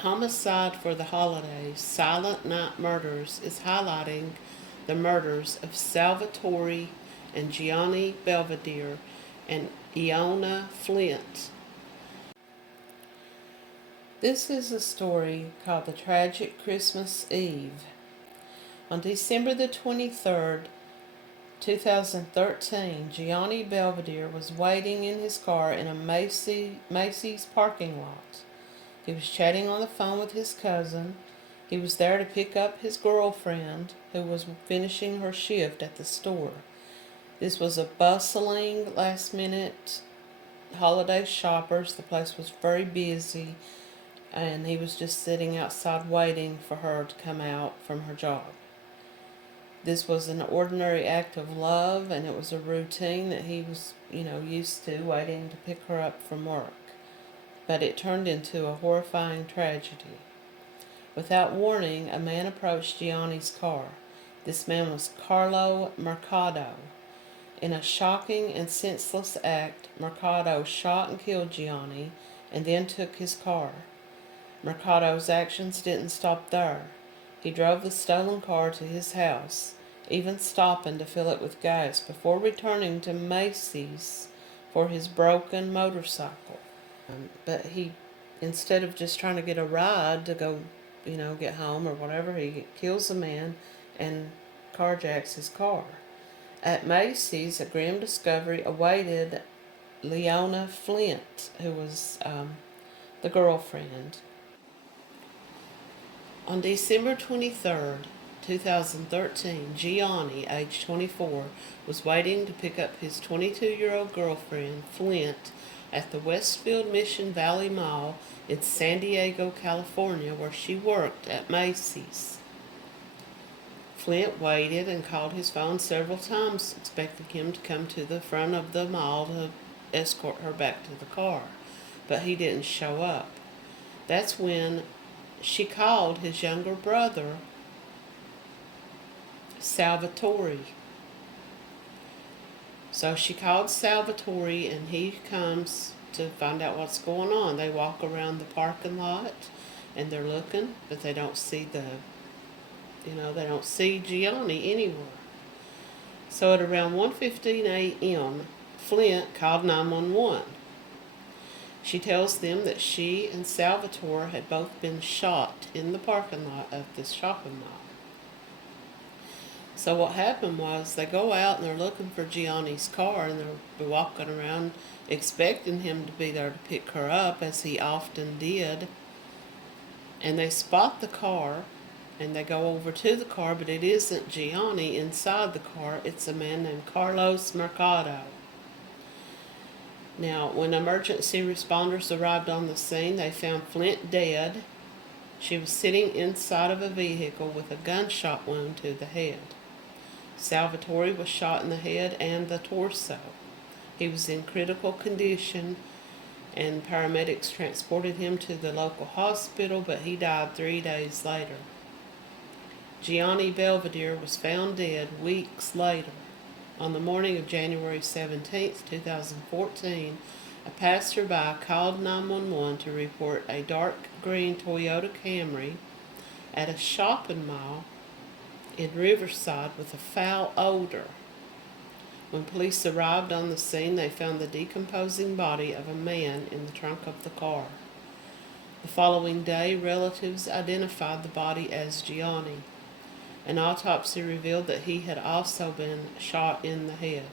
Homicide for the Holidays, Silent Night Murders is highlighting the murders of Salvatore and Gianni Belvedere and IIona Flint. This is a story called The Tragic Christmas Eve. On December the 23rd, 2013, Gianni Belvedere was waiting in his car in a Macy's parking lot. He was chatting on the phone with his cousin. He was there to pick up his girlfriend, who was finishing her shift at the store. This was a bustling, last-minute holiday shoppers. The place was very busy, and he was just sitting outside waiting for her to come out from her job. This was an ordinary act of love, and it was a routine that he was, used to, waiting to pick her up from work. But it turned into a horrifying tragedy. Without warning, a man approached Gianni's car. This man was Carlo Mercado. In a shocking and senseless act, Mercado shot and killed Gianni and then took his car. Mercado's actions didn't stop there. He drove the stolen car to his house, even stopping to fill it with gas before returning to Macy's for his broken motorcycle. But he, instead of just trying to get a ride to go, get home or whatever, he kills the man and carjacks his car. At Macy's, a grim discovery awaited IIona Flint, who was the girlfriend. On December 23rd, 2013, Gianni, age 24, was waiting to pick up his 22-year-old girlfriend, Flint, at the Westfield Mission Valley Mall in San Diego, California, where she worked at Macy's. Flint waited and called his phone several times, expecting him to come to the front of the mall to escort her back to the car, but he didn't show up. That's when she called his younger brother, Salvatore. So she called Salvatore, and he comes to find out what's going on. They walk around the parking lot, and they're looking, but they don't see they don't see Gianni anywhere. So at around 1:15 a.m., Flint called 911. She tells them that she and Salvatore had both been shot in the parking lot of this shopping mall. So what happened was they go out and they're looking for Gianni's car, and they're walking around expecting him to be there to pick her up, as he often did. And they spot the car, and they go over to the car, but it isn't Gianni inside the car. It's a man named Carlos Mercado. Now, when emergency responders arrived on the scene, they found Flint dead. She was sitting inside of a vehicle with a gunshot wound to the head. Salvatore was shot in the head and the torso. He was in critical condition, and paramedics transported him to the local hospital, but he died 3 days later. Gianni Belvedere was found dead weeks later. On the morning of January 17, 2014, a passerby called 911 to report a dark green Toyota Camry at a shopping mall in Riverside with a foul odor. When police arrived on the scene, they found the decomposing body of a man in the trunk of the car. The following day, relatives identified the body as Gianni. An autopsy revealed that he had also been shot in the head.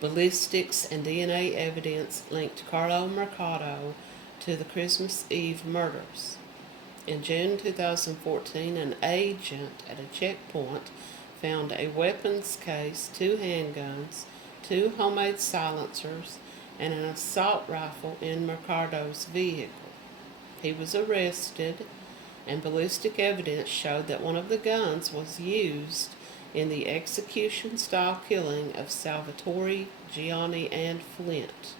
Ballistics and DNA evidence linked Carlo Mercado to the Christmas Eve murders. In June 2014, an agent at a checkpoint found a weapons case, 2 handguns, 2 homemade silencers, and an assault rifle in Mercado's vehicle. He was arrested, and ballistic evidence showed that one of the guns was used in the execution-style killing of Salvatore, Gianni, and Flint.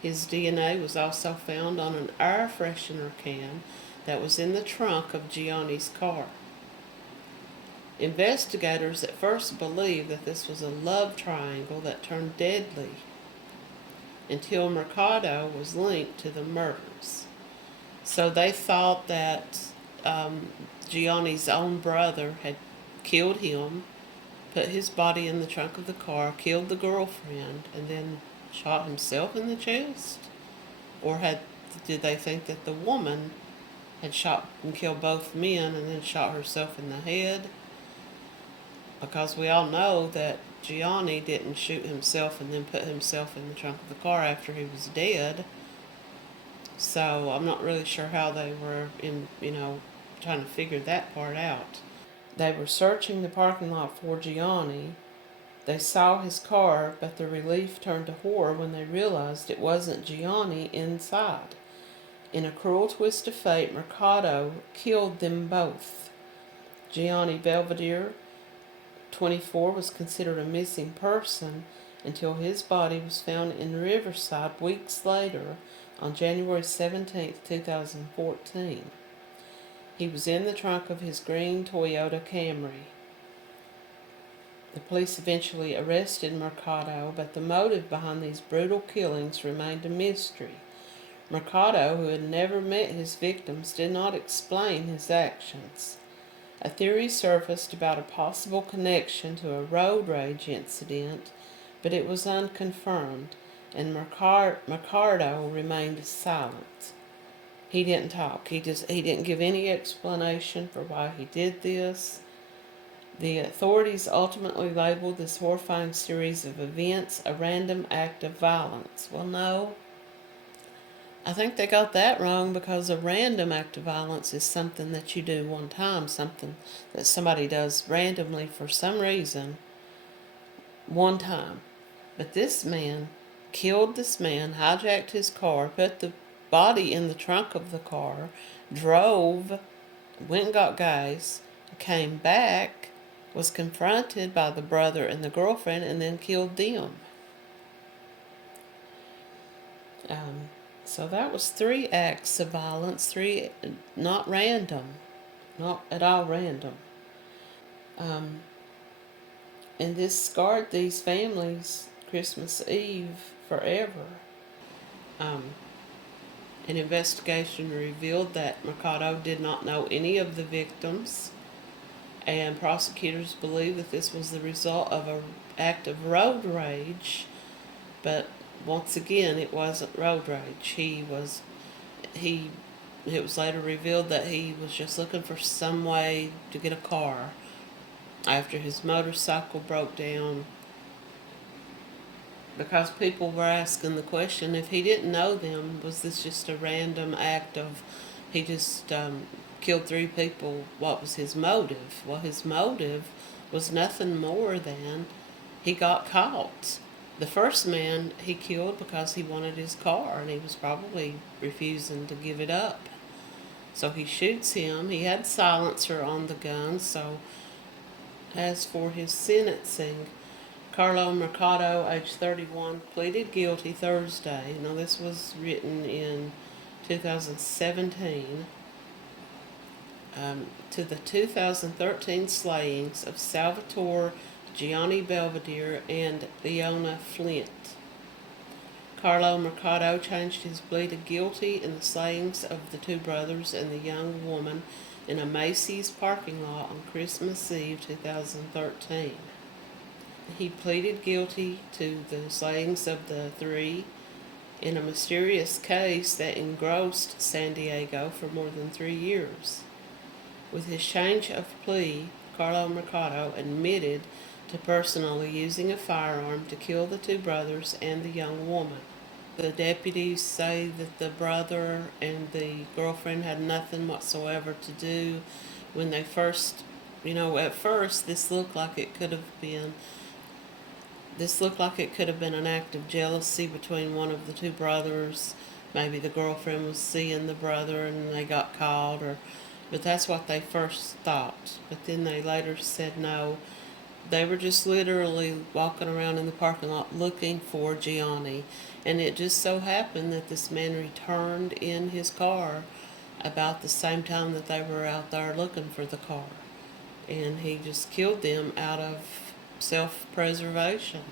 His DNA was also found on an air freshener can that was in the trunk of Gianni's car. Investigators at first believed that this was a love triangle that turned deadly, until Mercado was linked to the murders. So they thought that Gianni's own brother had killed him, put his body in the trunk of the car, killed the girlfriend, and then shot himself in the chest? Or did they think that the woman had shot and killed both men and then shot herself in the head? Because we all know that Gianni didn't shoot himself and then put himself in the trunk of the car after he was dead. So I'm not really sure how they were trying to figure that part out. They were searching the parking lot for Gianni. They saw his car, but their relief turned to horror when they realized it wasn't Gianni inside. In a cruel twist of fate, Mercado killed them both. Gianni Belvedere, 24, was considered a missing person until his body was found in Riverside weeks later on January 17, 2014. He was in the trunk of his green Toyota Camry. The police eventually arrested Mercado, but the motive behind these brutal killings remained a mystery. Mercado, who had never met his victims, did not explain his actions. A theory surfaced about a possible connection to a road rage incident, but it was unconfirmed, and Mercado remained silent. He didn't talk. He didn't give any explanation for why he did this. The authorities ultimately labeled this horrifying series of events a random act of violence. Well, no. I think they got that wrong, because a random act of violence is something that you do one time, something that somebody does randomly for some reason, one time. But this man killed this man, hijacked his car, put the body in the trunk of the car, drove, went and got guys, came back, was confronted by the brother and the girlfriend, and then killed them. So that was 3 acts of violence, 3 not random, not at all random. And this scarred these families Christmas Eve forever. An investigation revealed that Mercado did not know any of the victims, and prosecutors believe that this was the result of an act of road rage, but once again, it wasn't road rage. It was later revealed that he was just looking for some way to get a car after his motorcycle broke down, because people were asking the question, if he didn't know them, was this just a random act of, he just killed 3 people, what was his motive? Well, his motive was nothing more than he got caught. The first man he killed because he wanted his car, and he was probably refusing to give it up. So he shoots him. He had silencer on the gun. So as for his sentencing, Carlo Mercado, age 31, pleaded guilty Thursday. Now this was written in 2017. To the 2013 slayings of Salvatore, Gianni Belvedere, and IIona Flint. Carlo Mercado changed his plea to guilty in the slayings of the 2 brothers and the young woman in a Macy's parking lot on Christmas Eve 2013. He pleaded guilty to the slayings of the 3 in a mysterious case that engrossed San Diego for more than 3 years. With his change of plea, Carlo Mercado admitted to personally using a firearm to kill the 2 brothers and the young woman. The deputies say that the brother and the girlfriend had nothing whatsoever to do when they first, at first this looked like it could have been an act of jealousy between one of the 2 brothers. Maybe the girlfriend was seeing the brother and they got caught, but that's what they first thought. But then they later said no, they were just literally walking around in the parking lot looking for Gianni. And it just so happened that this man returned in his car about the same time that they were out there looking for the car. And he just killed them out of self-preservation.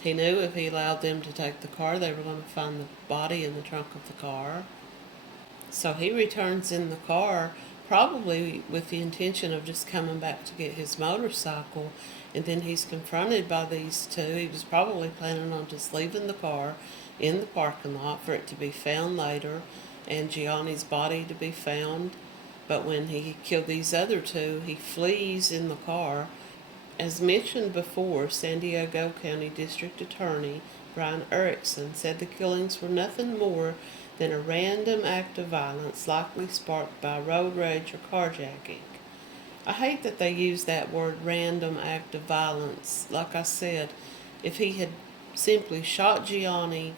He knew if he allowed them to take the car, they were going to find the body in the trunk of the car. So he returns in the car, probably with the intention of just coming back to get his motorcycle, and then he's confronted by these two. He was probably planning on just leaving the car in the parking lot for it to be found later and Gianni's body to be found. But when he killed these other two, he flees in the car. As mentioned before, San Diego County District Attorney Brian Erickson said the killings were nothing more than a random act of violence likely sparked by road rage or carjacking. I hate that they use that word, random act of violence. Like I said, if he had simply shot Gianni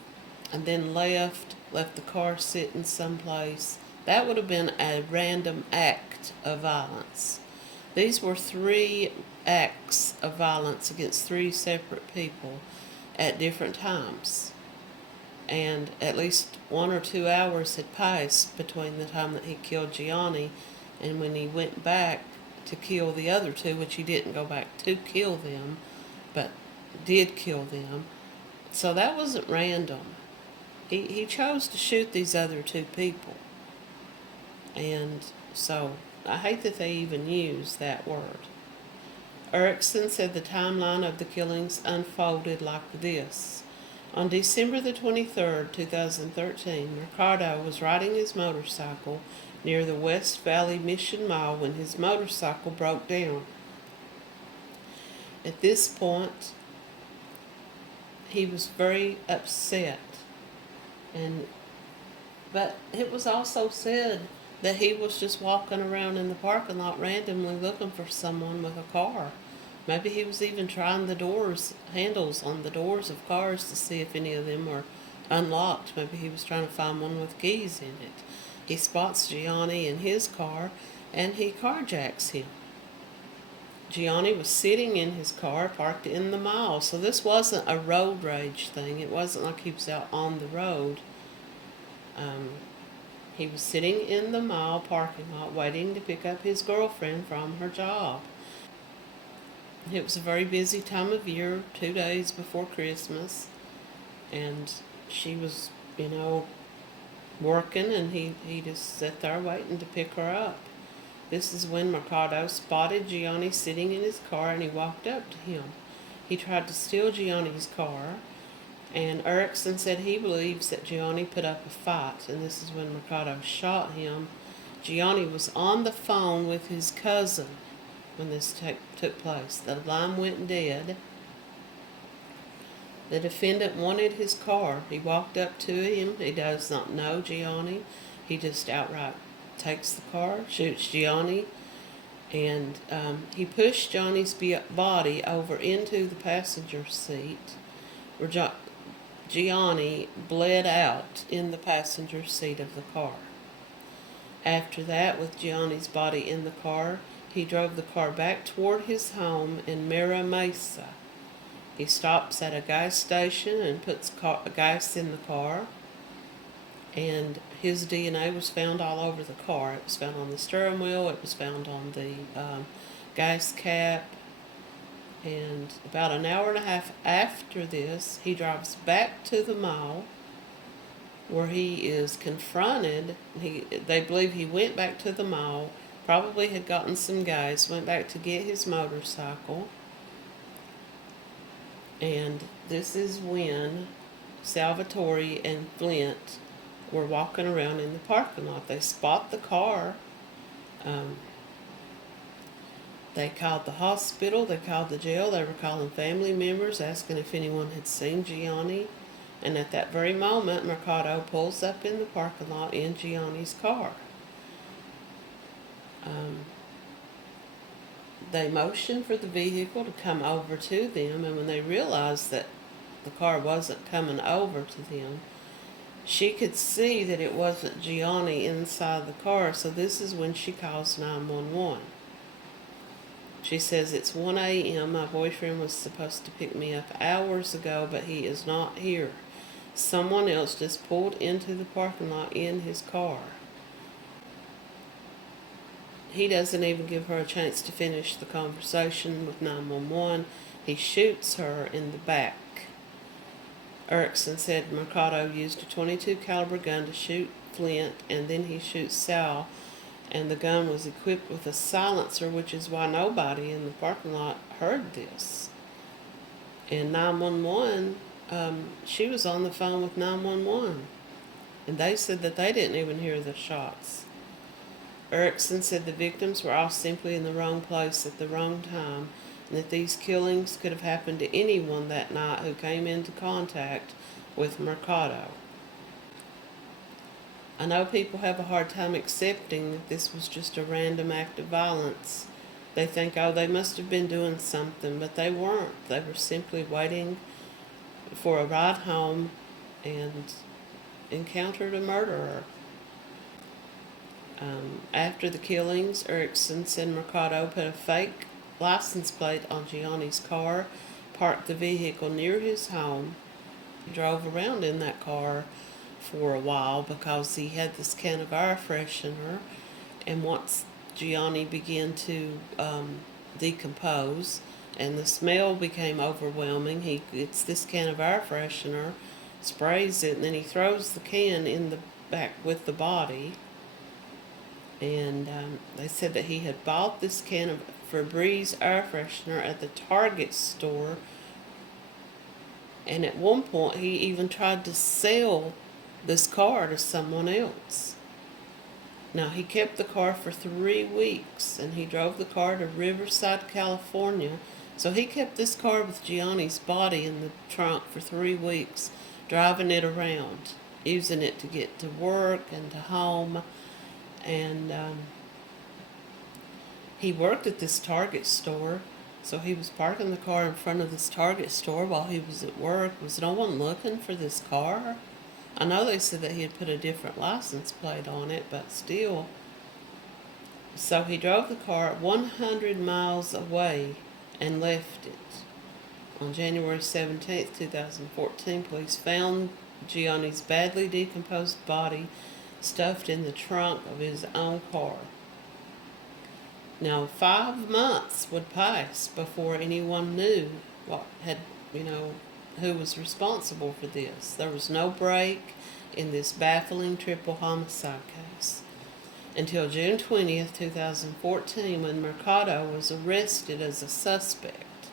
and then left the car sitting someplace, that would have been a random act of violence. These were 3 acts of violence against 3 separate people at different times. And at least 1 or 2 hours had passed between the time that he killed Gianni and when he went back to kill the other 2, which he didn't go back to kill them, but did kill them. So that wasn't random. He chose to shoot these other 2 people. And so I hate that they even use that word. Erickson said the timeline of the killings unfolded like this. On December the 23rd, 2013, Ricardo was riding his motorcycle near the West Valley Mission Mall when his motorcycle broke down. At this point, he was very upset. But it was also said that he was just walking around in the parking lot randomly looking for someone with a car. Maybe he was even trying the handles on the doors of cars to see if any of them were unlocked. Maybe he was trying to find one with keys in it. He spots Gianni in his car and he carjacks him. Gianni was sitting in his car parked in the mall, so this wasn't a road rage thing. It wasn't like he was out on the road. He was sitting in the mall parking lot waiting to pick up his girlfriend from her job. It was a very busy time of year, 2 days before Christmas, and she was, working, and he just sat there waiting to pick her up. This is when Mercado spotted Gianni sitting in his car, and he walked up to him. He tried to steal Gianni's car, and Erickson said he believes that Gianni put up a fight, and this is when Mercado shot him. Gianni was on the phone with his cousin when this took place. The line went dead. The defendant wanted his car. He walked up to him. He does not know Gianni. He just outright takes the car, shoots Gianni, and he pushed Johnny's body over into the passenger seat, where Gianni bled out in the passenger seat of the car. After that, with Gianni's body in the car, he drove the car back toward his home in Mira Mesa. He stops at a gas station and puts gas in the car, and his DNA was found all over the car. It was found on the steering wheel, it was found on the gas cap. And about an hour and a half after this, he drives back to the mall where he is confronted. They believe he went back to the mall, probably had gotten some gas, went back to get his motorcycle. And this is when Salvatore and Flint were walking around in the parking lot. They spot the car. They called the hospital, they called the jail, they were calling family members, asking if anyone had seen Gianni. And at that very moment, Mercado pulls up in the parking lot in Gianni's car. They motioned for the vehicle to come over to them, and when they realized that the car wasn't coming over to them, she could see that it wasn't Gianni inside the car, so this is when she calls 911. She says, "It's 1 a.m. My boyfriend was supposed to pick me up hours ago, but he is not here. Someone else just pulled into the parking lot in his car." He doesn't even give her a chance to finish the conversation with 911. He shoots her in the back. Erickson said Mercado used a .22 caliber gun to shoot Flint, and then he shoots Sal, and the gun was equipped with a silencer, which is why nobody in the parking lot heard this. And 911, she was on the phone with 911, and they said that they didn't even hear the shots. Erickson said the victims were all simply in the wrong place at the wrong time, and that these killings could have happened to anyone that night who came into contact with Mercado. I know people have a hard time accepting that this was just a random act of violence. They think, oh, they must have been doing something, but they weren't. They were simply waiting for a ride home and encountered a murderer. After the killings, Erickson said Mercado put a fake license plate on Gianni's car, parked the vehicle near his home, drove around in that car for a while because he had this can of air freshener, and once Gianni began to decompose and the smell became overwhelming, he gets this can of air freshener, sprays it, and then he throws the can in the back with the body. And they said that he had bought this can of Febreze air freshener at the Target store, and at one point he even tried to sell this car to someone else. Now, he kept the car for 3 weeks, and he drove the car to Riverside, California. So he kept this car with Gianni's body in the trunk for 3 weeks, driving it around, using it to get to work and to home. And he worked at this Target store, so he was parking the car in front of this Target store while he was at work. Was no one looking for this car? I know they said that he had put a different license plate on it, but still. So he drove the car 100 miles away and left it. On January 17th, 2014, police found Gianni's badly decomposed body stuffed in the trunk of his own car. Now, 5 months would pass before anyone knew who was responsible for this. There was no break in this baffling triple homicide case until June 20th, 2014, when Mercado was arrested as a suspect.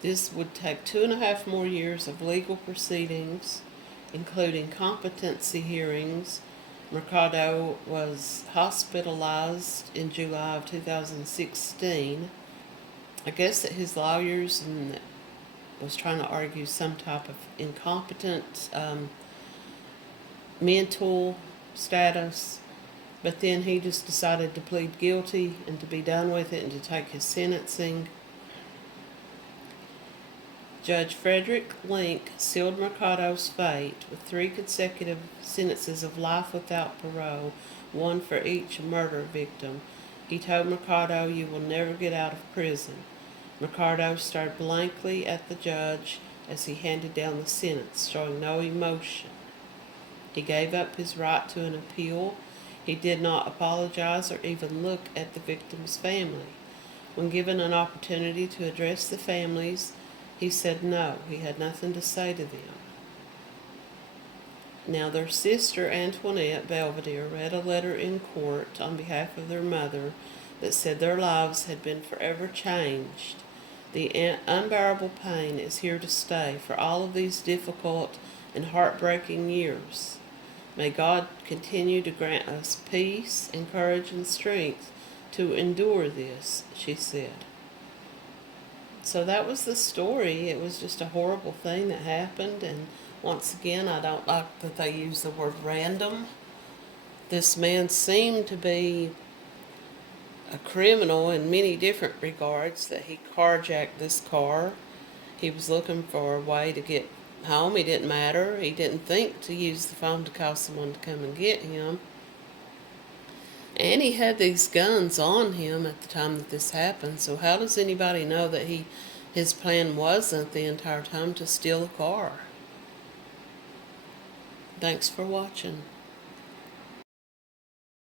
This would take 2.5 more years of legal proceedings, including competency hearings. Mercado was hospitalized in July of 2016. I guess that his lawyers was trying to argue some type of incompetent mental status, but then he just decided to plead guilty and to be done with it and to take his sentencing. Judge Frederick Link sealed Mercado's fate with 3 consecutive sentences of life without parole, one for each murder victim. He told Mercado, "You will never get out of prison." Mercado stared blankly at the judge as he handed down the sentence, showing no emotion. He gave up his right to an appeal. He did not apologize or even look at the victim's family. When given an opportunity to address the families, he said no, he had nothing to say to them. Now, their sister, Antoinette Belvedere, read a letter in court on behalf of their mother that said their lives had been forever changed. The unbearable pain is here to stay for all of these difficult and heartbreaking years. May God continue to grant us peace and courage and strength to endure this, she said. So that was the story. It was just a horrible thing that happened, and once again, I don't like that they use the word random. This man seemed to be a criminal in many different regards, that he carjacked this car. He was looking for a way to get home. It didn't matter. He didn't think to use the phone to call someone to come and get him. And he had these guns on him at the time that this happened, so how does anybody know that his plan wasn't the entire time to steal a car? Thanks for watching.